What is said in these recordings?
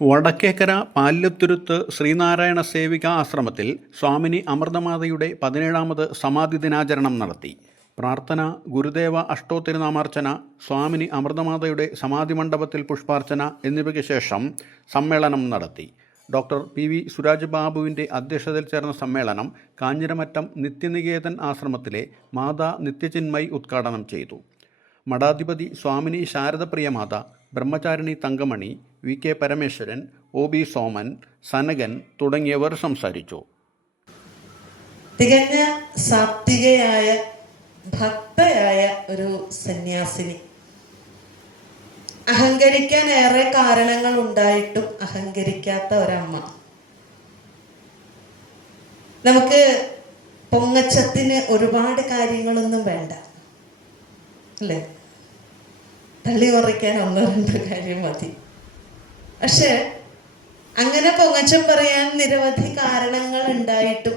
വടക്കേക്കര പാല്യത്തുരുത്ത് ശ്രീനാരായണ സേവിക ആശ്രമത്തിൽ സ്വാമിനി അമൃതമാതയുടെ 17ാമത് സമാധി ദിനാചരണം നടത്തി. പ്രാർത്ഥന, ഗുരുദേവ അഷ്ടോത്തിരുനാമാർച്ചന, സ്വാമിനി അമൃതമാതയുടെ സമാധി മണ്ഡപത്തിൽ പുഷ്പാർച്ചന എന്നിവയ്ക്ക് ശേഷം സമ്മേളനം നടത്തി. ഡോക്ടർ പി വി സുരാജ് ബാബുവിൻ്റെ അധ്യക്ഷതയിൽ ചേർന്ന സമ്മേളനം കാഞ്ഞിരമറ്റം നിത്യനികേതൻ ആശ്രമത്തിലെ മാതാ നിത്യചിന്മയി ഉദ്ഘാടനം ചെയ്തു. മഠാധിപതി Swamini Saradapriyamata, Brahmacharini Thankamani, V K Parameswaran, O B Soman, Sanakan തുടങ്ങിയവർ സംസാരിച്ചു. തികഞ്ഞ സാത്വികയായ ഭക്തയായ ഒരു സന്യാസിനി. അഹങ്കരിക്കാൻ ഏറെ കാരണങ്ങൾ ഉണ്ടായിട്ടും അഹങ്കരിക്കാത്ത ഒരമ്മ. നമുക്ക് പൊങ്ങച്ചത്തിന് ഒരുപാട് കാര്യങ്ങളൊന്നും വേണ്ട, അല്ലേ? തള്ളി ഉറയ്ക്കാൻ 1-2 കാര്യം മതി. പക്ഷെ അങ്ങനെ പൊങ്ങച്ചം പറയാൻ നിരവധി കാരണങ്ങൾ ഉണ്ടായിട്ടും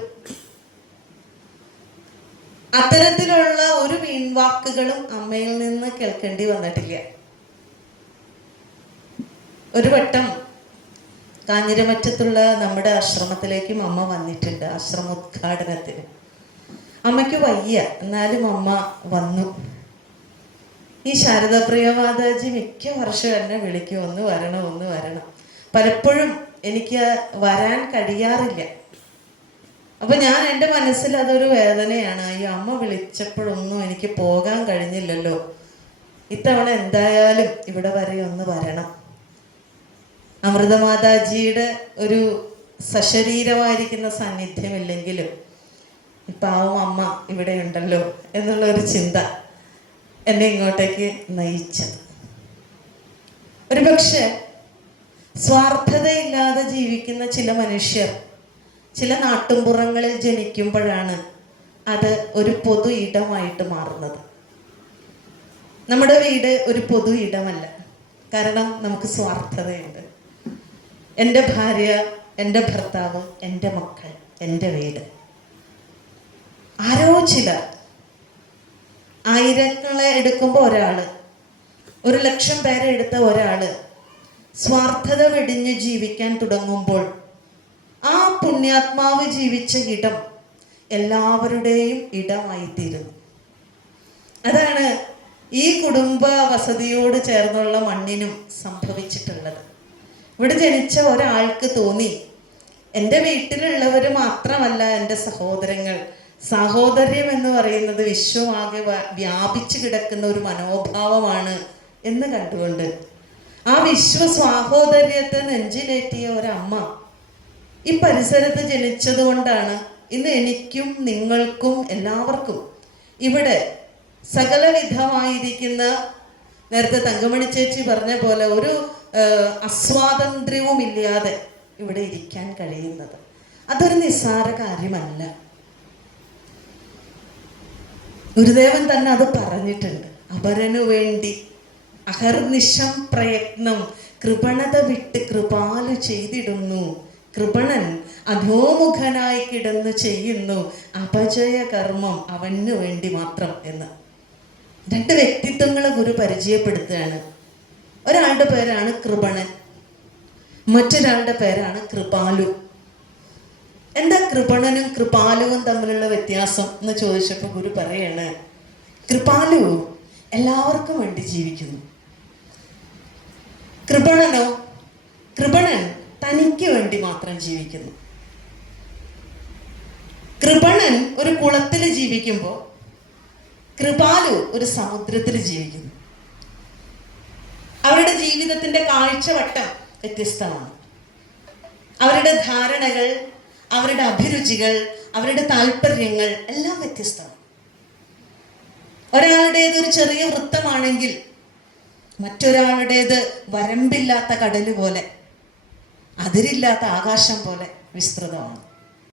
അത്തരത്തിലുള്ള ഒരു വീൺവാക്കുകളും അമ്മയിൽ നിന്ന് കേൾക്കേണ്ടി വന്നിട്ടില്ല. ഒരു വട്ടം കാഞ്ഞിരമറ്റത്തുള്ള നമ്മുടെ ആശ്രമത്തിലേക്കും അമ്മ വന്നിട്ടുണ്ട്, ആശ്രമോദ്ഘാടനത്തിന്. അമ്മയ്ക്ക് വയ്യ, എന്നാലും അമ്മ വന്നു. ഈ ശാരദപ്രിയ മാതാജി മിക്ക വർഷം എന്നെ വിളിക്കും, ഒന്ന് വരണം. പലപ്പോഴും എനിക്ക് വരാൻ കഴിയാറില്ല. അപ്പൊ ഞാൻ എൻ്റെ മനസ്സിൽ അതൊരു വേദനയാണ്. ഈ അമ്മ വിളിച്ചപ്പോഴൊന്നും എനിക്ക് പോകാൻ കഴിഞ്ഞില്ലല്ലോ, ഇത്തവണ എന്തായാലും ഇവിടെ വരെ ഒന്ന് വരണം. അമൃതമാതാജിയുടെ ഒരു സശരീരമായിരിക്കുന്ന സാന്നിധ്യമില്ലെങ്കിലും പാവം അമ്മ ഇവിടെ ഉണ്ടല്ലോ എന്നുള്ള ഒരു ചിന്ത എന്നെ ഇങ്ങോട്ടേക്ക് നയിച്ചത്. ഒരു പക്ഷെ സ്വാർത്ഥതയില്ലാതെ ജീവിക്കുന്ന ചില മനുഷ്യർ ചില നാട്ടുംപുറങ്ങളിൽ ജനിക്കുമ്പോഴാണ് അത് ഒരു പൊതു ഇടമായിട്ട് മാറുന്നത്. നമ്മുടെ വീട് ഒരു പൊതു ഇടമല്ല, കാരണം നമുക്ക് സ്വാർത്ഥതയുണ്ട്. എൻ്റെ ഭാര്യ, എൻ്റെ ഭർത്താവ്, എൻ്റെ മക്കൾ, എൻ്റെ വീട്. ആരോ ചിലർ 1000 എടുക്കുമ്പോൾ ഒരാള്, 1,00,000 പേരെ എടുത്ത ഒരാള് സ്വാർത്ഥത വെടിഞ്ഞ് ജീവിക്കാൻ തുടങ്ങുമ്പോൾ ആ പുണ്യാത്മാവ് ജീവിച്ച ഇടം എല്ലാവരുടെയും ഇടമായിത്തീരുന്നു. അതാണ് ഈ കുടുംബ വസതിയോട് ചേർന്നുള്ള മണ്ണിനും സംഭവിച്ചിട്ടുള്ളത്. ഇവിടെ ജനിച്ച ഒരാൾക്ക് തോന്നി, എൻ്റെ വീട്ടിലുള്ളവർ മാത്രമല്ല എൻ്റെ സഹോദരങ്ങൾ. സാഹോദര്യം എന്ന് പറയുന്നത് വിശ്വമാകെ വ്യാപിച്ചു കിടക്കുന്ന ഒരു മനോഭാവമാണ് എന്ന് കണ്ടുകൊണ്ട് ആ വിശ്വ സാഹോദര്യത്തെ നെഞ്ചിലേറ്റിയ ഒരമ്മ ഈ പരിസരത്ത് ജനിച്ചത് കൊണ്ടാണ് ഇന്ന് എനിക്കും നിങ്ങൾക്കും എല്ലാവർക്കും ഇവിടെ സകലവിധമായിരിക്കുന്ന, നേരത്തെ തങ്കമണി ചേച്ചി പറഞ്ഞ പോലെ, ഒരു അസ്വാതന്ത്ര്യവും ഇല്ലാതെ ഇവിടെ ഇരിക്കാൻ കഴിയുന്നത്. അതൊരു നിസ്സാര കാര്യമല്ല. ഗുരുദേവൻ തന്നെ അത് പറഞ്ഞിട്ടുണ്ട്. അപരനു വേണ്ടി അഹർനിശം പ്രയത്നം കൃപണത വിട്ട് കൃപാലു ചെയ്തിടുന്നു. കൃപണൻ അധോമുഖനായി കിടന്നു ചെയ്യുന്നു അപജയ കർമ്മം അവനു വേണ്ടി മാത്രം എന്ന് 2 വ്യക്തിത്വങ്ങളെ ഗുരു പരിചയപ്പെടുത്തുകയാണ്. ഒരാളുടെ പേരാണ് കൃപണൻ, മറ്റൊരാളുടെ പേരാണ് കൃപാലു. എന്താ കൃപണനും കൃപാലുവും തമ്മിലുള്ള വ്യത്യാസം എന്ന് ചോദിച്ചപ്പോൾ ഗുരു പറയാണ്, കൃപാലു എല്ലാവർക്കും വേണ്ടി ജീവിക്കുന്നു. കൃപണൻ തനിക്ക് വേണ്ടി മാത്രം ജീവിക്കുന്നു. കൃപണൻ ഒരു കുളത്തിൽ ജീവിക്കുമ്പോൾ കൃപാലു ഒരു സമുദ്രത്തിൽ ജീവിക്കുന്നു. അവരുടെ ജീവിതത്തിന്റെ കാഴ്ചവട്ടം വ്യത്യസ്തമാണ്. അവരുടെ ധാരണകൾ, അവരുടെ അഭിരുചികൾ, അവരുടെ താല്പര്യങ്ങൾ എല്ലാം വ്യത്യസ്തമാണ്. ഒരാളുടേത് ഒരു ചെറിയ വൃത്തമാണെങ്കിൽ മറ്റൊരാളുടേത് വരമ്പില്ലാത്ത കടല് പോലെ, അതിരില്ലാത്ത ആകാശം പോലെ വിസ്തൃതമാണ്.